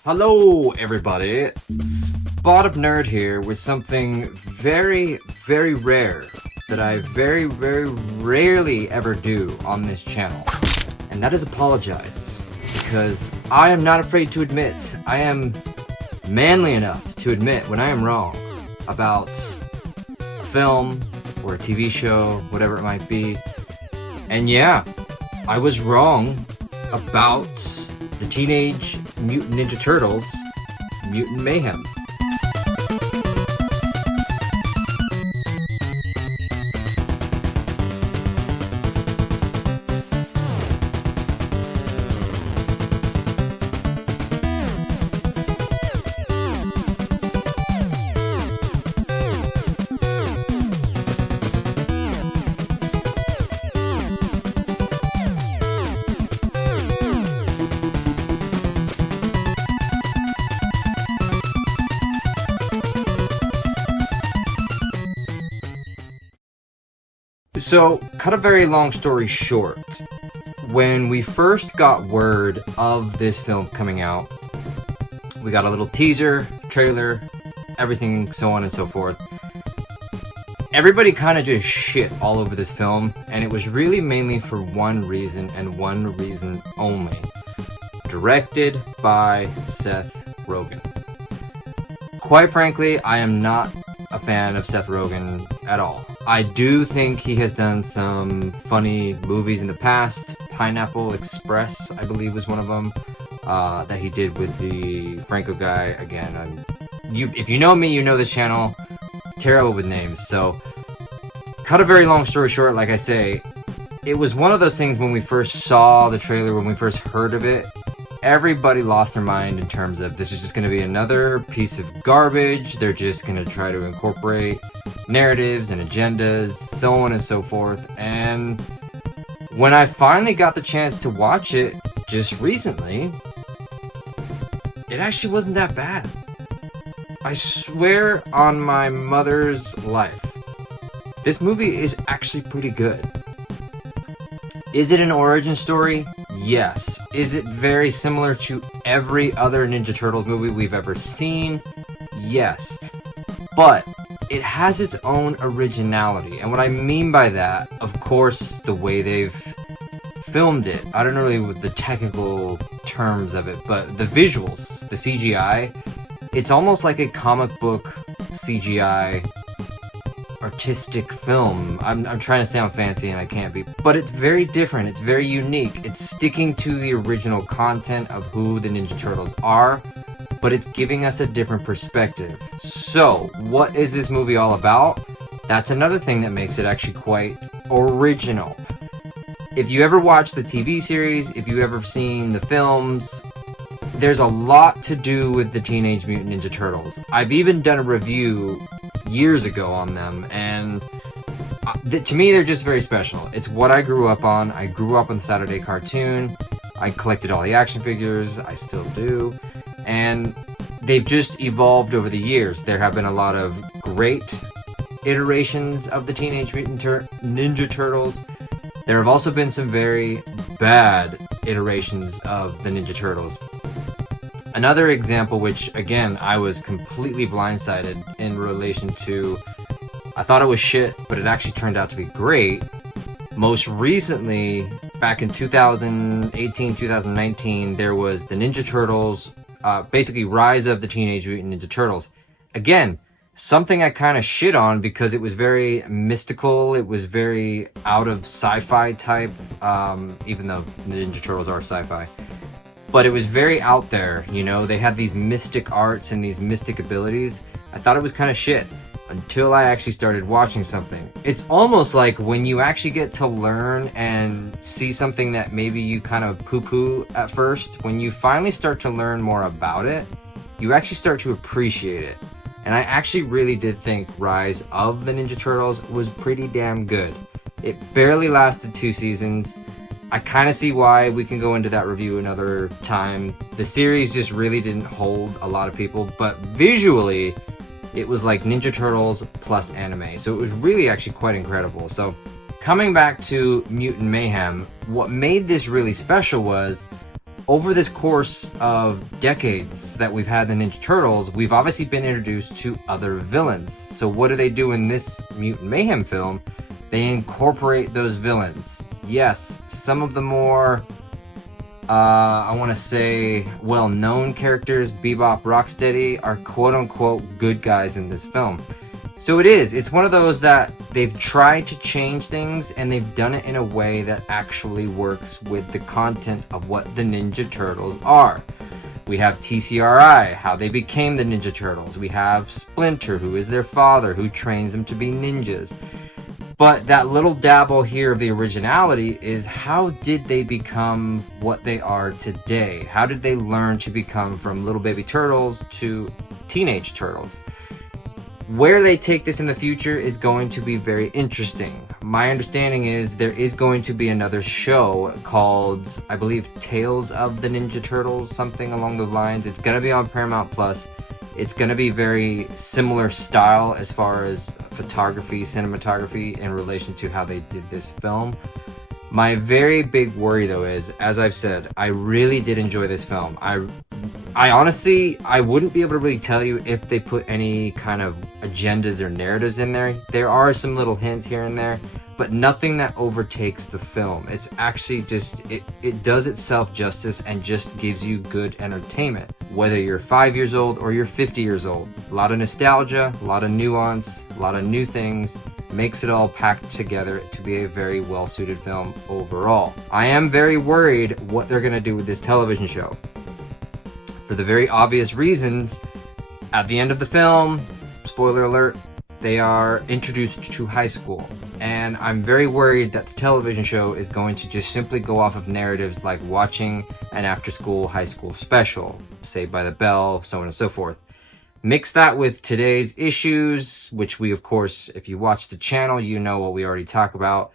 Hello everybody, Spot of Nerd here with something very, very rare that I very, very rarely ever do on this channel. And that is apologize, because I am not afraid to admit, I am manly enough to admit when I am wrong about a film or a TV show, whatever it might be. And yeah, I was wrong about the Teenage Mutant Ninja Turtles, Mutant Mayhem. So, cut a very long story short, when we first got word of this film coming out, we got a little teaser, trailer, everything, so on and so forth. Everybody kind of just shit all over this film, and it was really mainly for one reason, and one reason only. Directed by Seth Rogen. Quite frankly, I am not a fan of Seth Rogen at all. I do think he has done some funny movies in the past. Pineapple Express, I believe, was one of them, that he did with the Franco guy. Again, if you know me, you know this channel. Terrible with names. So, cut a very long story short, like I say, it was one of those things when we first saw the trailer, when we first heard of it, everybody lost their mind in terms of this is just going to be another piece of garbage. They're just going to try to incorporate narratives and agendas, so on and so forth. And when I finally got the chance to watch it just recently, it actually wasn't that bad. I swear on my mother's life, this movie is actually pretty good. Is it an origin story? Yes. Is it very similar to every other Ninja Turtles movie we've ever seen? Yes. But it has its own originality. And what I mean by that, of course, the way they've filmed it. I don't know really what the technical terms of it, but the visuals, the CGI, it's almost like a comic book CGI artistic film. I'm trying to sound fancy and I can't be, but it's very different. It's very unique. It's sticking to the original content of who the Ninja Turtles are, but it's giving us a different perspective. So, what is this movie all about? That's another thing that makes it actually quite original. If you ever watched the TV series, if you've ever seen the films, there's a lot to do with the Teenage Mutant Ninja Turtles. I've even done a review years ago on them, and to me they're just very special. It's what I grew up on. I grew up on the Saturday cartoon. I collected all the action figures. I still do. And they've just evolved over the years. There have been a lot of great iterations of the Teenage Mutant Ninja Turtles. There have also been some very bad iterations of the Ninja Turtles. Another example, which again I was completely blindsided in relation to, I thought it was shit, but it actually turned out to be great. Most recently, back in 2018, 2019, there was the Ninja Turtles, basically Rise of the Teenage Mutant Ninja Turtles. Again, something I kind of shit on because it was very mystical, it was very out of sci-fi type, even though the Ninja Turtles are sci-fi. But it was very out there, you know, they had these mystic arts and these mystic abilities. I thought it was kind of shit until I actually started watching something. It's almost like when you actually get to learn and see something that maybe you kind of poo-poo at first, when you finally start to learn more about it, you actually start to appreciate it. And I actually really did think Rise of the Ninja Turtles was pretty damn good. It barely lasted 2 seasons. I kind of see why. We can go into that review another time. The series just really didn't hold a lot of people, but visually, it was like Ninja Turtles plus anime. So it was really actually quite incredible. So coming back to Mutant Mayhem, what made this really special was over this course of decades that we've had the Ninja Turtles, we've obviously been introduced to other villains. So what do they do in this Mutant Mayhem film? They incorporate those villains. Yes, some of the more, I want to say, well-known characters, Bebop, Rocksteady, are quote-unquote good guys in this film. So it's one of those that they've tried to change things, and they've done it in a way that actually works with the content of what the Ninja Turtles are. We have TCRI, how they became the Ninja Turtles. We have Splinter, who is their father, who trains them to be ninjas. But that little dabble here of the originality is, how did they become what they are today? How did they learn to become from little baby turtles to teenage turtles? Where they take this in the future is going to be very interesting. My understanding is there is going to be another show called, I believe, Tales of the Ninja Turtles, something along those lines. It's going to be on Paramount Plus. It's going to be very similar style as far as photography, cinematography, in relation to how they did this film. My very big worry, though, is, as I've said, I really did enjoy this film. I honestly, I wouldn't be able to really tell you if they put any kind of agendas or narratives in there. There are some little hints here and there, but nothing that overtakes the film. It's actually just, it does itself justice and just gives you good entertainment. Whether you're 5 years old or you're 50 years old. A lot of nostalgia, a lot of nuance, a lot of new things. Makes it all packed together to be a very well-suited film overall. I am very worried what they're going to do with this television show. For the very obvious reasons, at the end of the film, spoiler alert, they are introduced to high school. And I'm very worried that the television show is going to just simply go off of narratives like watching an after-school high school special, Saved by the Bell, so on and so forth. Mix that with today's issues, which we, of course, if you watch the channel, you know what we already talk about.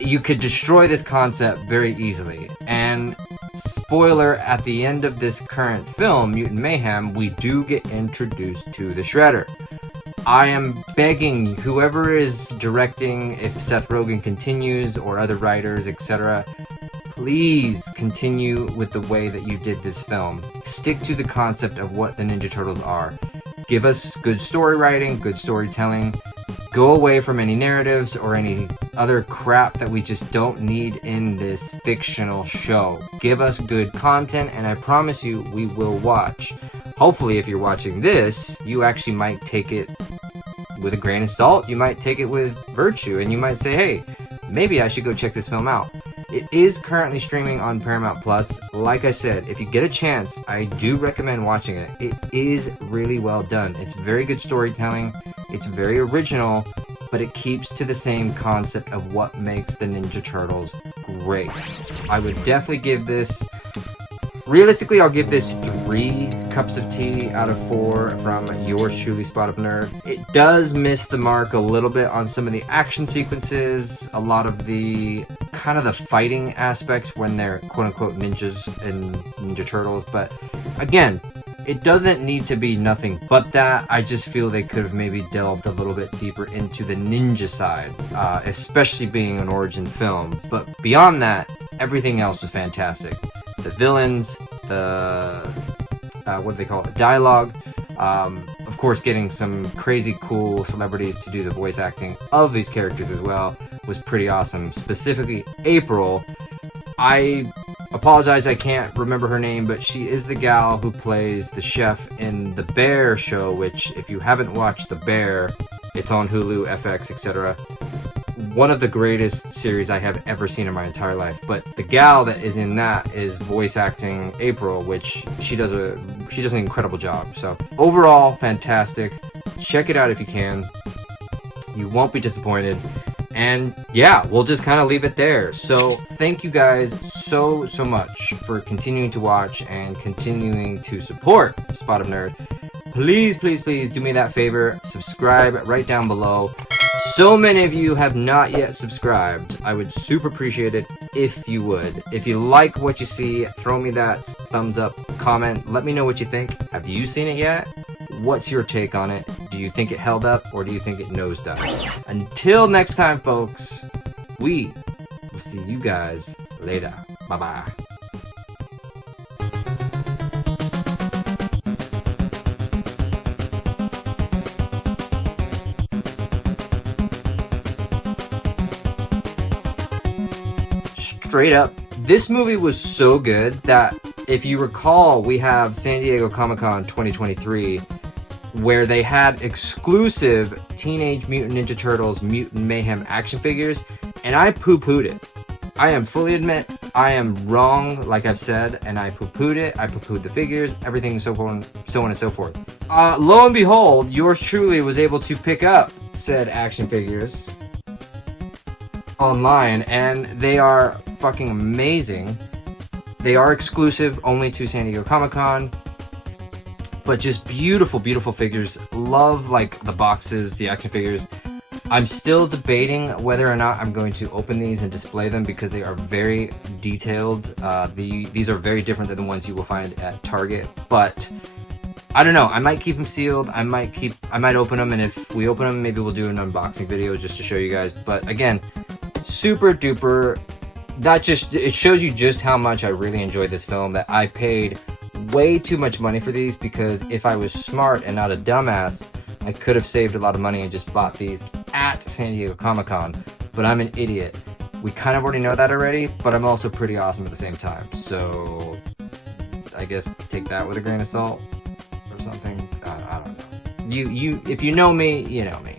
You could destroy this concept very easily. And spoiler, at the end of this current film, Mutant Mayhem, we do get introduced to the Shredder. I am begging whoever is directing, if Seth Rogen continues, or other writers, etc., please continue with the way that you did this film. Stick to the concept of what the Ninja Turtles are. Give us good story writing, good storytelling. Go away from any narratives or any other crap that we just don't need in this fictional show. Give us good content, and I promise you, we will watch. Hopefully, if you're watching this, you actually might take it with a grain of salt. You might take it with virtue, and you might say, hey, maybe I should go check this film out. It is currently streaming on Paramount Plus. Like I said, if you get a chance, I do recommend watching it. It is really well done. It's very good storytelling. It's very original, but it keeps to the same concept of what makes the Ninja Turtles great. I would definitely give this, realistically, I'll give this 3 cups of tea out of 4 from yours truly, Spot of Nerd. It does miss the mark a little bit on some of the action sequences, a lot of the kind of the fighting aspects when they're quote-unquote ninjas and Ninja Turtles, but again, it doesn't need to be nothing but that. I just feel they could have maybe delved a little bit deeper into the ninja side, especially being an origin film. But beyond that, everything else was fantastic. The villains, the what do they call it? The dialogue. Of course, getting some crazy cool celebrities to do the voice acting of these characters as well was pretty awesome. Specifically, April. I apologize, I can't remember her name, but she is the gal who plays the chef in The Bear show, which, if you haven't watched The Bear, it's on Hulu, FX, etc. One of the greatest series I have ever seen in my entire life. But the gal that is in that is voice acting April, which she does an incredible job. So overall, fantastic. Check it out if you can. You won't be disappointed. And yeah, we'll just kind of leave it there. So thank you guys so much for continuing to watch and continuing to support Spot of Nerd. Please do me that favor. Subscribe right down below. So many of you have not yet subscribed. I would super appreciate it if you would. If you like what you see, throw me that thumbs up, comment. Let me know what you think. Have you seen it yet? What's your take on it? Do you think it held up, or do you think it nosedived? Until next time, folks, we will see you guys later. Bye-bye. straight up, this movie was so good that if you recall, we have San Diego Comic-Con 2023 where they had exclusive Teenage Mutant Ninja Turtles Mutant Mayhem action figures, and I poo-pooed it. I am fully admit I am wrong, like I've said, and I poo-pooed it. I poo-pooed the figures, everything, so on and so forth. Lo and behold, yours truly was able to pick up said action figures online, and they are fucking amazing. They are exclusive only to San Diego Comic-Con, but just beautiful, beautiful figures. Love, like, the boxes, the action figures. I'm still debating whether or not I'm going to open these and display them because they are very detailed. These are very different than the ones you will find at Target, but I don't know. I might keep them sealed. I might open them, and if we open them, maybe we'll do an unboxing video just to show you guys. But again, super duper. It shows you just how much I really enjoyed this film, that I paid way too much money for these, because if I was smart and not a dumbass, I could have saved a lot of money and just bought these at San Diego Comic-Con, but I'm an idiot. We kind of already know that already, but I'm also pretty awesome at the same time, so I guess take that with a grain of salt or something. I don't know. If you know me, you know me.